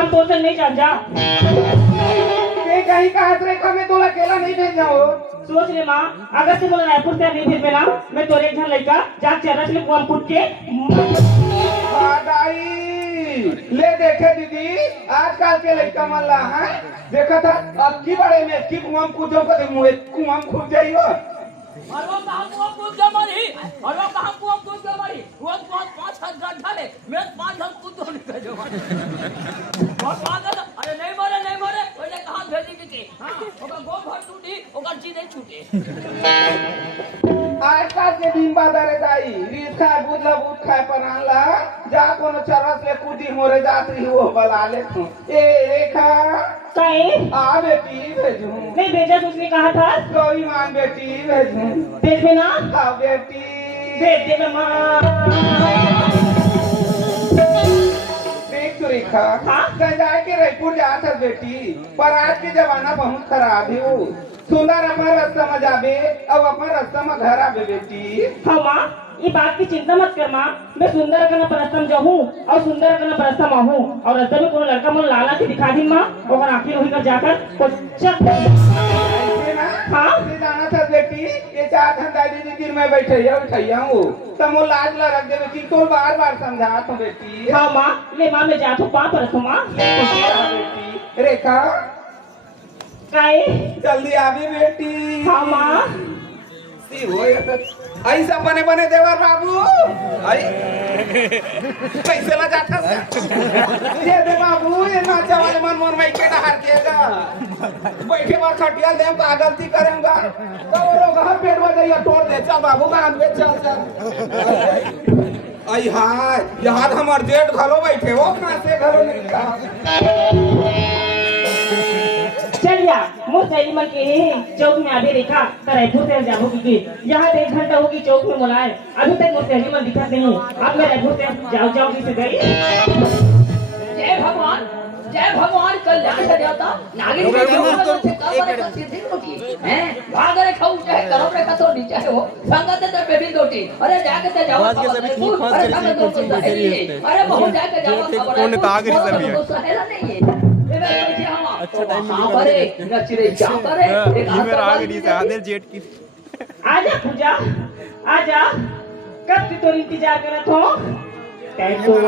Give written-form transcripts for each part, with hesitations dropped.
हम तो नहीं जान जा कहीं का हाथ रेखा में तोला अकेला नहीं भेज जाओ। सोच ले माँ, अगर से मुझे रायपुर से नहीं भेज मेला मैं तोरे एक जन लड़का जा चरस ले कुआं फूट के ले देखे दीदी आजकल के लड़का मन ला है देखा था अब की बड़े में की कुआं कूदो को मुंह कुआं कूद जाइयो और वो कहां कूद के मरी और वो कहां कूद के मरी वो 5 गड्ढा ले मैं 5 हम कूद तो नहीं जो और 5 अरे नहीं मरे ओले कहां भेजी के हां ओका गो भर टूटी ओका जी नहीं छूटे आजकल के दिन बादरे दाई रिखा बुदला बुद खाए पराला जा कोनो चरस ले कूदी मोरे जाती हो बला ले तू ए रेखा काहे आ बेटी भेजू नहीं भेजा तुझने कहा था कोई मान बेटी भेजू भेज में ना हाँ बेटी भेज दे मैं माँ देख तो रेखा हाँ? जाए के रायपुर जात है बेटी पर आज के जमाना बहुत खराब है वो सुंदर अपना रास्ता में जाबे अब अपना रास्ता में घर आबे बेटी हाँ माँ ये बात की चिंता मत कर माँ मैं सुंदर करना प्रस्थम जाऊँ और सुंदर करना प्रस्थम आहूँ और रास्ते में कोई लड़का मुझे लाला से दिखा दी माँ और आखिर वही कर जाकर ऐसे ना हाँ? ये जाना था बेटी ये चार घंटा दीदी दिन में बैठैया हूँ तब वो लाज ला रख दे बेटी तो बार समझा तो बेटी हाँ माँ ले माँ मैं जाता हूँ पाँव पर माँ बेटी रेखा काहे जल्दी आवी बेटी हाँ माँ सी हो ऐसा बने देवर बाबू आई कैसे ला जाता ये दे बाबू ये नाचा वाले मन मोर में के डहार केगा बैठे बार खटिया दे का गलती करेंगा तो वो घर पेट में जाइए तोड़ दे चल बाबू बांध दे चल आई हाय यार हमार जेठ घरो बैठे हो कहां से घरो निकला चलिया मुझ सहेली मन के चौक में आगे देखा तो रायपुर से जाबो की यहाँ 1 घंटा होगी चौक में बुलाए अभी तक मुझ सहेली मन दिखत नहीं अब मैं रायपुर से जाओ से गई जय भगवान कल्याण का देवता नागिन के देवता से काबर का सिद्धि होगी हैं भाग रे खाऊ चाहे करम रे कतो नी चाहे हो संगत ते बेबी दोटी अरे जाके ते जाओ अरे संगत दोटी अरे बहुत जाके जाओ खबर कौन तागिर से भी है नहीं है अच्छा टाइम मिल गया नचरे क्या करे एक मेरा आगे नहीं था आधे जेट की आजा पूजा आजा कब से तो इंतजार करत हो कैसो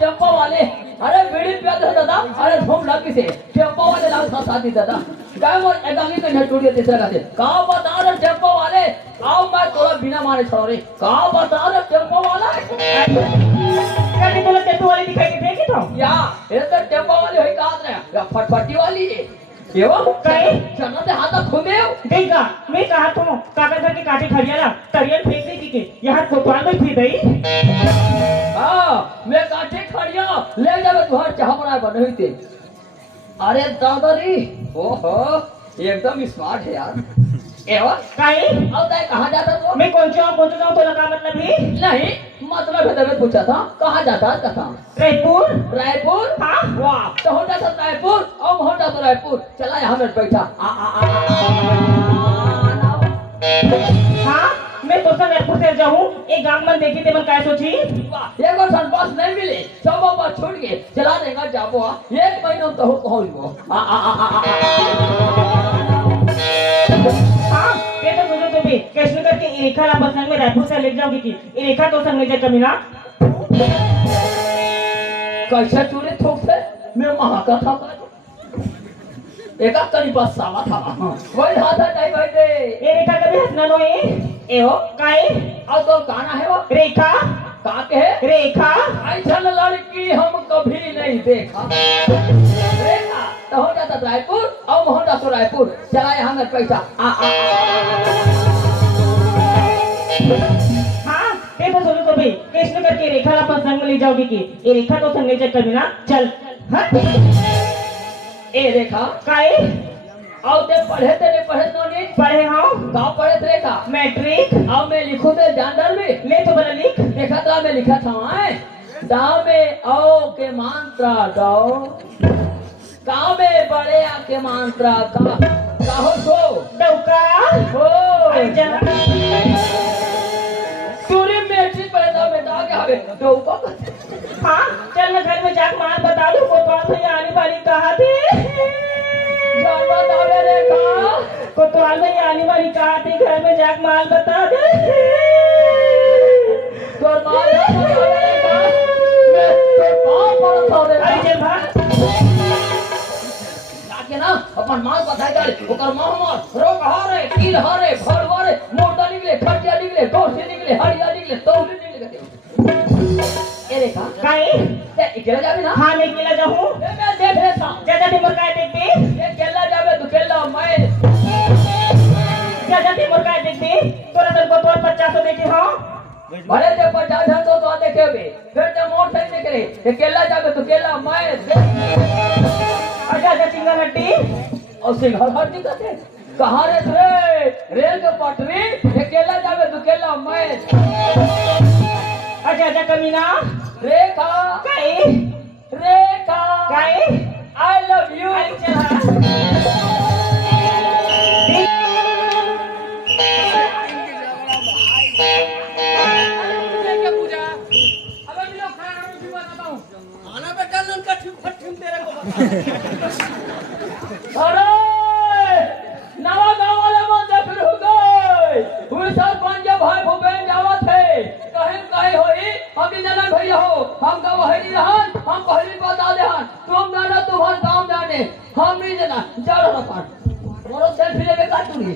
टेम्पो वाले अरे बीड़ी पिया दे दादा अरे धूम लग से टेम्पो वाले लाल सा शादी दादा काय मोर एगामी के न टूट तीसरा का से का बता रे टेम्पो वाले आओ मैं तोरा बिना मारे छोड़ रे का बता रे टेम्पो वाला क्या बोला टेम्पो वाले दिखाई दे की तो या ये तो टेम्पो वाली होई का रे या फटफटी वाली है एवं काय चना ते हाथ घूमे देखा मैं कहा तो काका घर के काटे खड़ियाला तरियल फेंक दी के यहाँ कोतवाल में फिर गई हां मैं काटे खड़िया ले जावे घर चाहमरा बनईते अरे दादा रे ओहो एकदम स्मार्ट है यार एवा काई अब तय कहाँ जाता तो मैं कौन जाऊँ तो लगा मतलब ही नहीं मतलब है तभी पूछा था कहाँ जाता है कहाँ रायपुर रायपुर हाँ वाह तो हो जाता रायपुर और हो जाता रायपुर चला यहाँ में बैठा हाँ मैं तो संग रायपुर से जाऊँ एक गांव में देखी थे मन क्या सोची वाह एक और सन बस नहीं मिले सब बस छूट गए चला देगा जाबो एक महीना तो हो पहुँच हाँ ये तो सोचो तो भी कैसे करके ये रेखा ला बस में रायपुर से ले जाओगी कि ये रेखा तो संग ले जाए कमीना कैसे चूरे ठोक से मैं महाका था एक करी बस सावा था वही हाथा नहीं बैठे ये रेखा कभी हंसना नो ए हो काई और तो गाना है वो रेखा का के है रेखा ऐसा लड़की हम कभी नहीं देखा रेखा तो हो जाता रायपुर और हो जाता रायपुर चला यहाँ में पैसा हाँ ये तो सोचो तो भी कैसे करके रेखा ला संग में ले जाओगी कि ये रेखा तो संग ले जाए कमीना चल हाँ ए रेखा काई और ते पढ़े तो नहीं पढ़े हाँ गाँव पढ़े थे रेखा मैट्रिक और मैं लिखूं ते जानदार में ले तो बना लिख देखा था मैं लिखा था दाव में ओ के मात्रा दाओ गाँव में बड़े आ के मात्रा का हो सो डौका हो जहाँ सूर्य मैट्रिक पढ़े था बेटा क्या हवे तो हाँ चल मैं घर में जाकर माल बता दूँ कोतवाल भैया आने वाली कहा थी कोतवाल भैया आने वाली कहा थी घर में जाकर माल बता दे तोर माल अरे चल भाग जाके ना अपन माल बताए जाए ओकर मोहम्मद रोग हारे कील हारे भर हारे मोटा निकले खटिया निकले डोसे निकले हड़िया निकले तौली निकले ए रेखा काई ते अकेला जाबे ना हाँ मैं अकेला जाऊँ मैं देख लेता ज्यादा दिमाग का देखते ये अकेला जाबे तू अकेला मैं ज्यादा दिमाग का देखते तोरा सर कोतवाल 50 देखे हाँ भले ते 50 तो देखे बे फिर ते मोट सही देख रे अकेला जाबे तू अकेला मैं अच्छा चिंगा हड्डी और सिंघल हड्डी कहते कहाँ रे रेल के पटरी अकेला जाबे तू अकेला मैं अच्छा कमीना रेखा काई रेखा काई आई लव यू अरे नवा गाँव वाले मंदिर फिर हो गए हुई सब पंजे भाई भूपेन जावत है कहीं होई हम जाना भैया हो हम का वही रहन हम पहली बता दे हन तुम जाना तुम्हारा काम जाने हम नहीं जाना चलो रखन मोरो सेल्फी लेके काटूंगी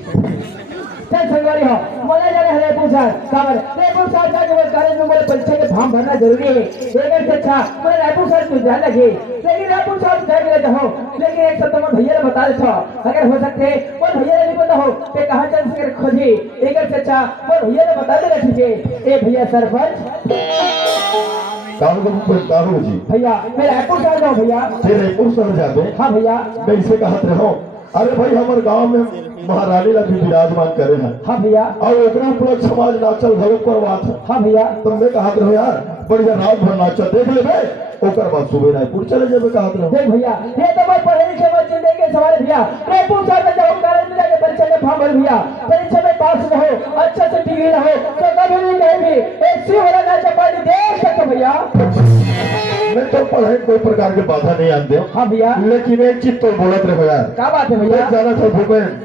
चल संगवारी हो मोला जाने हरे पूछार काबर रायपुर शहर का केवल कॉलेज में मोले परीक्षा के फॉर्म भरना जरूरी है लेकिन से अच्छा मोला रायपुर शहर कुछ ध्यान लगे लेकिन रायपुर शहर जाए के लेते हो लेकिन एक शब्द में भैया ने बता देता अगर हो सकते वो भैया ने नहीं पता हो ते कहां चल सके खोजी एक से अच्छा वो भैया ने बता दे ठीक है ए भैया सरपंच कानू जी भैया मैं रायपुर शहर जाऊँ भैया फिर रायपुर शहर जाते हाँ भैया कैसे कहत रहो अरे भाई हमारे गांव में महारानी ला भी विराजमान करे हैं हाँ भैया और एकरा पूरा समाज नाचल भगत करवात है हाँ भैया तुमने कहत रहो यार बढ़िया रात भर नाचल देख लेबे ओकर बाद सुबह रायपुर चले जेबे कहत रहो देख भैया ये तो मैं पढ़े लिखे बच्चे देके सवाल भैया रायपुर शहर में जाओ कॉलेज में जाके परीक्षा में फॉर्म भर भैया परीक्षा में पास रहो अच्छे से डिग्री रहो तो कभी नहीं कहेगी एक सी हो रहा है पार्टी देख सकते भैया मैं तो पढ़े कोई प्रकार के बाधा नहीं आते हो हाँ भैया लेकिन एक चीज तो बोलत रहो यार क्या बात है भैया जाना था भूपेन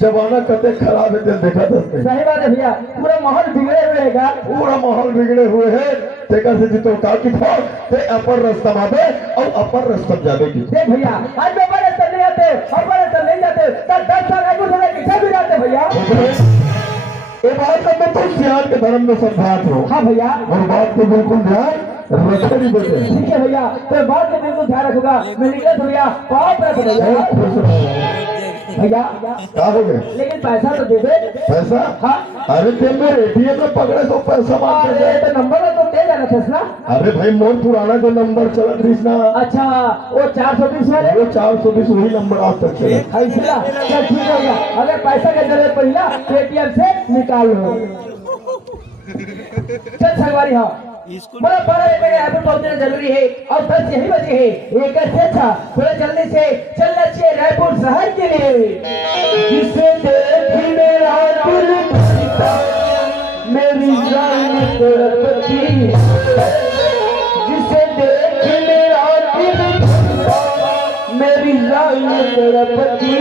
जमाना कते खराब है देखा था सही बात है भैया पूरा माहौल बिगड़े हुए है पूरा माहौल बिगड़े हुए है तेकर से जितो का की था ते अपर रास्ता माबे और अपर रास्ता जाबे की देख भैया आज में बड़े रास्ता नहीं आते और बड़े रास्ता नहीं जाते तब 10 साल आगे से किसे भी जाते भैया ये बात का मैं तो सियान के धर्म में संभात हो हाँ भैया और बात को बिल्कुल ध्यान रखते ही बेटे ठीक है भैया तो बात को बिल्कुल ध्यान रखूंगा मैं निकले तो भैया पाप रख भैया भैया क्या हो गए लेकिन पैसा तो दे दे पैसा हाँ अरे ते मेरे एटीएम में पकड़े तो पैसा मांगते अरे थे तो नंबर तो दे जाना था ना अरे भाई मोर पुराना जो नंबर चला कृष्णा अच्छा वो 420 वाले वो 420 वही नंबर आज तक चले ऐसा चल ठीक है भैया अगर पैसा का जरूरत पहिला एटीएम से निकाल लो। चल संगवारी हाँ बड़ा बड़ा एक एयरपोर्ट पहुंचना जरूरी है और 10 यही बजे है। एक अच्छा थोड़ा जल्दी से चलना चाहिए रायपुर शहर के लिए। जिसे देख मेरा दिल मेरी जान तड़पती, जिसे देख मेरा दिल मेरी जान तड़पती।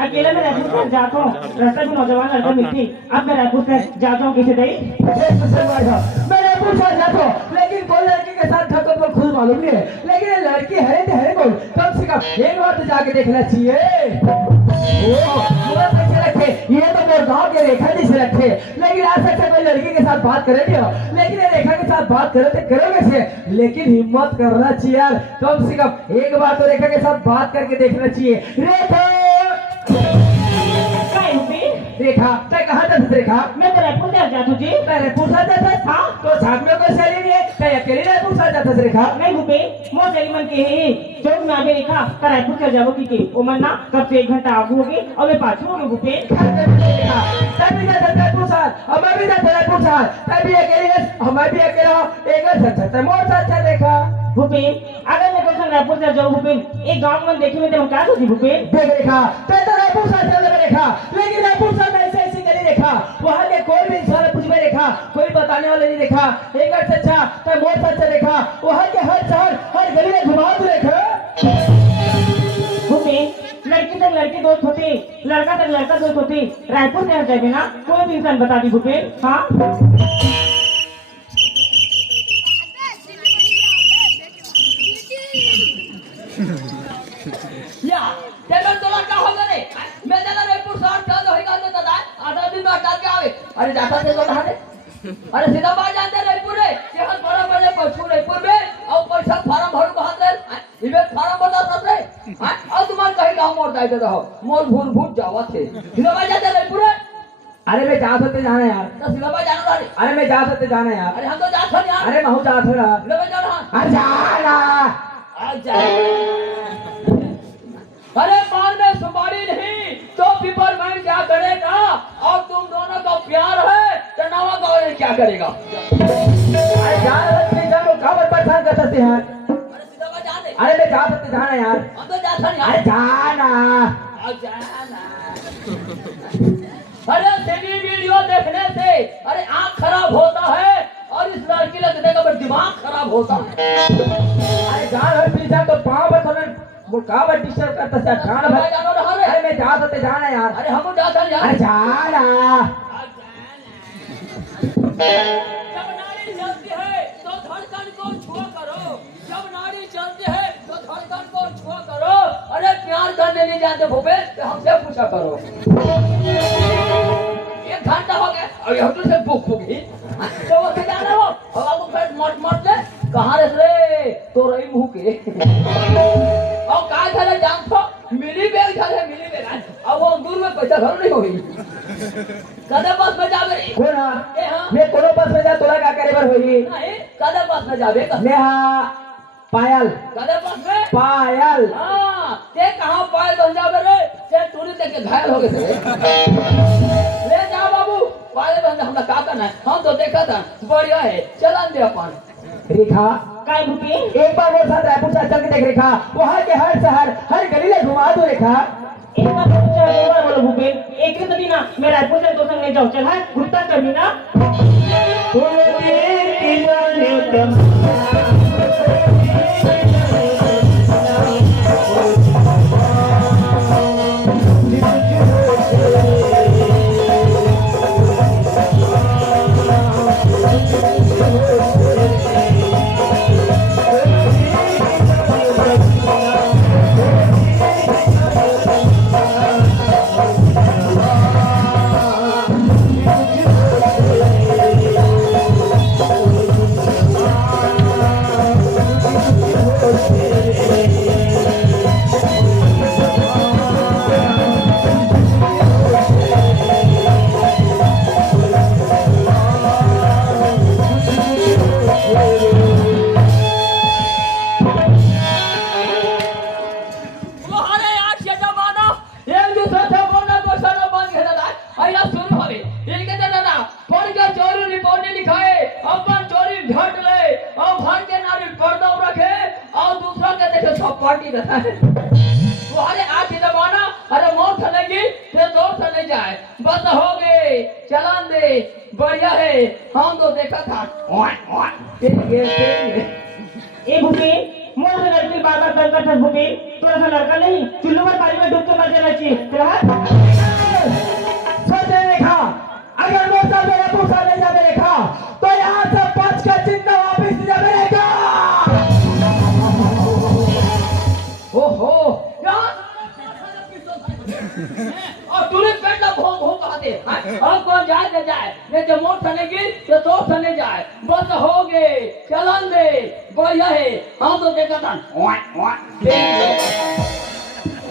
अकेले में रायपुर से जाता हूँ, रास्ते में नौजवान लड़का मिलती, अब मैं रायपुर से जाता हूँ किसी दिन। मैं रायपुर से जाता हूँ, लेकिन कोई लड़की के साथ ठक्कर को खुद मालूम नहीं है, लेकिन ये लड़की है तो है कौन, कम से कम एक बार तो जाके देखना चाहिए। पूरा कैसे रखे, ये तो मेरे गाँव के रेखा जी से रखे, लेकिन आज तक कोई लड़की के साथ बात करे नहीं हो, लेकिन ये रेखा के साथ बात करे तो करोगे से, लेकिन हिम्मत करना चाहिए यार, कम से कम एक बार तो रेखा के साथ बात करके देखना चाहिए। रेखा रेखा मैं कहाँ था रेखा? मैं तो रायपुर से जाता जी। मैं रायपुर से जाता था तो साथ में कोई सहेली नहीं है, मैं अकेले रायपुर से जाता था रेखा। नहीं भूपे मोर सहेली मन के है जो मैं अभी रेखा का रायपुर से जाबो की ओ मन ना कब से 1 घंटा आगू होगी और मैं पाछू होगी भूपे। तभी जाता रायपुर से और मैं भी जाता रायपुर से, तभी अकेले है मैं भी अकेला एक अच्छा मोर साथ रेखा। भूपे अगर मैं कल रायपुर से जाऊँ भूपे एक गाँव में देखे में तो क्या होती भूपे? देख रेखा तो रायपुर से चल रेखा, लेकिन रायपुर से मैं ऐसे करी रेखा, वहाँ के कोई भी इंसान पूछ में रेखा, कोई बताने वाले नहीं रेखा, एक अच्छा तो मोर सच्चा रेखा, वहाँ के हर शहर हर गली में घुमा दो रेखा। भूपे लड़की तक लड़की दोस्त होती, लड़का तक लड़का दोस्त होती, रायपुर से जाएंगे ना कोई भी इंसान बता दी भूपे। हाँ या तेरे तो लड़का हो गए मैं जरा रायपुर शहर चल होएगा तो दादा आधा दिन में हटा के आवे। अरे जाता थे तो कहां रे? अरे सीधा बाहर जाते रायपुर रे ये हर बड़ा बड़े पहुंचू रायपुर में और पैसा फार्म भर को हाथ रे इवे फार्म बता सब रे और तुम्हार कहीं गांव मोड़ जाते रहो मोर भूल भूल जावा थे सीधा बाहर जाते रायपुर रे। अरे मैं जा सकते जाना यार, तो सीधा बाहर जाना रे। अरे मैं जा सकते जाना यार, अरे हम तो जात हन यार। अरे मैं हूं जात हूं सीधा बाहर जाना अरे जाना आ जा। अरे पान में सुपारी नहीं तो पीपर में क्या करेगा और तुम दोनों का प्यार है तो नवा गाँव में क्या करेगा? अरे जाना लोग काबर परेशान कर सकते हैं। अरे सीधा बात जाने। अरे मैं जा सकते जाना यार, हम तो जाते हैं अरे यार। जाना आ जाना। अरे टीवी वीडियो देखने से अरे आँख खराब होता है और इस लड़की लगने का दिमाग खराब होता है। अरे जाना पीछा तो पाँव बस वो काबर डिस्टर्ब करता है जाना भाई। अरे मैं जा सकते जाना यार, अरे हम जाते हैं यार। अरे जाना जब नाड़ी चलती है तो धड़कन को छुआ करो, जब नाड़ी चलती है तो धड़कन को छुआ करो। अरे प्यार करने नहीं जाते भूपे तो हमसे पूछा करो। 1 घंटा हो गया और हम से भूख होगी तो वो जाना हो और आपको फिर मट ले कहाँ रे तो रही मुँह के और कहा था जान तो मिली बैग था मिली बैग अब वो दूर में पैसा घर नहीं होगी कदम बस में जावे कौन मैं कोनो बस में जा तोला का करे बर होई नहीं कदम बस में जावे मैं हाँ पायल कदम बस में पायल हाँ ते कहाँ पायल बन जावे रे ते टूरी लेके घायल हो गए ले जाओ बाबू पायल बन हमने क्या करना है हम तो देखा था बढ़िया है चलन दे अपन रेखा काय भूपी एक बार वो साथ रायपुर से चल के देख रेखा, वहाँ के हर शहर हर गली में घुमा दो रेखा। एक बार पूछा दो बार बोलो भूपी एक ही तो दिन ना मैं रायपुर से तो संग नहीं जाऊँ चल है घुटता कभी ना पार्टी रहता है वो अरे आज जमाना अरे मौत चलेगी तो दौड़ चले जाए बस हो गए चलान दे बढ़िया है हम तो देखा था ए भूपी मोर से लड़की बार बार कर था भूपी तोरा सा लड़का नहीं चुल्लू में पानी में डूब के मर जाना चाहिए तेरा सोच रेखा, अगर वो साथ रायपुर से नहीं जावे रेखा, तो यहाँ से 5 का चिंता वापिस जावे रेखा। ओहो यार और तूने पेट ना भोग भोग आते अब कौन जाए तो जाए नहीं तो मोट चलेगी तो तोड़ चले जाए बस हो गए चलन दे बढ़िया है हम तो देखा था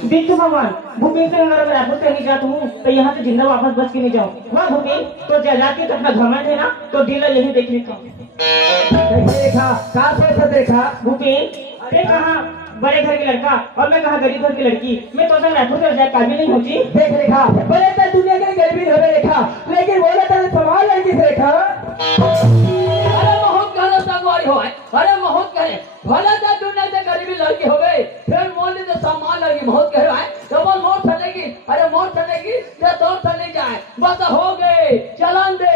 बिट्टू भगवान भूपी से अगर मैं रायपुर से नहीं जाता हूँ तो यहाँ से जिंदा वापस बच के नहीं जाऊँ वाह भूपी तो जाके अपना घमंड है ना तो दिल यही देखने का देखा कहाँ सोच देखा भूपी अरे कहाँ बड़े घर की लड़का और मैं कहाँ गरीब घर की लड़की मैं तो रायपुर से जाए काबिल नहीं होती देख रेखा, बोले तो दुनिया के गरीबी हमें रेखा, लेकिन बोले तो सवाल लड़की से रेखा। अरे बहुत गहरा संगवारी हो अरे बहुत करे भले तो दुनिया से गरीबी लड़की हो गई फिर मोली तो सामान लड़की बहुत गहरा है तो वो मोट चलेगी अरे मोट चलेगी या दौड़ चले जाए बस हो गए चलन दे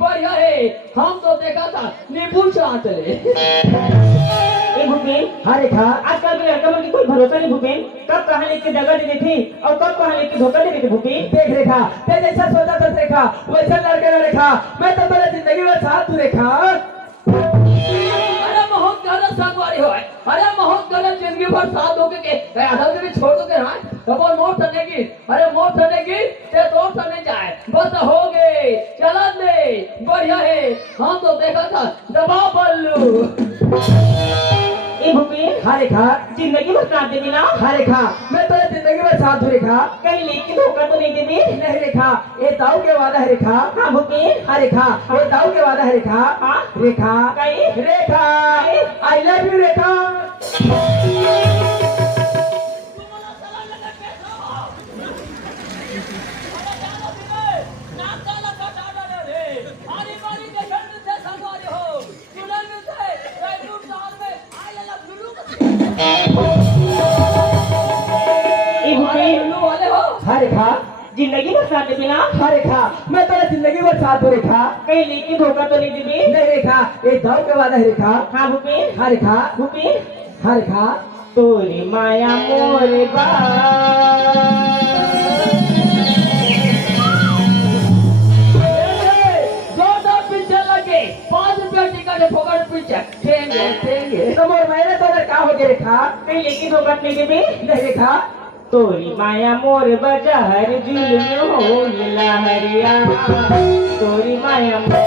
बढ़िया है हम तो देखा था नींबू चढ़ा चले भूपेन हाँ रेखा, आजकल के लड़का में कोई भरोसा नहीं भूपेन कब कहाँ लेके दगा दे देते और कब कहाँ लेके धोखा दे देते भूपेन देख रेखा, ते जैसा सोचा था रेखा वैसा लड़के ना रेखा, मैं तो तेरे जिंदगी में साथ तू रेखा। अरे बहुत गलत संगवारी हो अरे बहुत गलत जिंदगी भर साथ दोगे के आधा भी छोड़ दोगे ना तो वो मोट चलेगी अरे मोट चलेगी ते दौड़ चले जाए बस हो गए चलन दे बढ़िया है हम तो देखा था दबा बल्लू ए भूपेन हाँ रेखा, जिंदगी में साथ दे देना हाँ रेखा, मैं तेरे जिंदगी में साथ हूँ रेखा। कहीं लेके धोखा तो नहीं देते नहीं रेखा, ये दाऊ के वादा है रेखा। हाँ भूपेन हाँ रेखा, ये दाऊ के वादा है रेखा। हाँ रेखा, कहीं रेखा, आई लव यू रेखा। हाँ रेखा, जिंदगी में साथ दे देना हाँ रेखा, मैं तेरे जिंदगी में साथ हूँ रेखा। कहीं लेके धोखा तो नहीं देते नहीं रेखा, ये दाऊ के वादा है रेखा। हाँ भूपेन हाँ रेखा, भूपेन हाँ रेखा, तोरी माया मोरे बा मैंने तो क्या हो गया रेखा, कहीं लेके धोखा नहीं देते नहीं रेखा, तोरी माया मोर बजहर जुल्म हो लहरिया तोरी माया मोर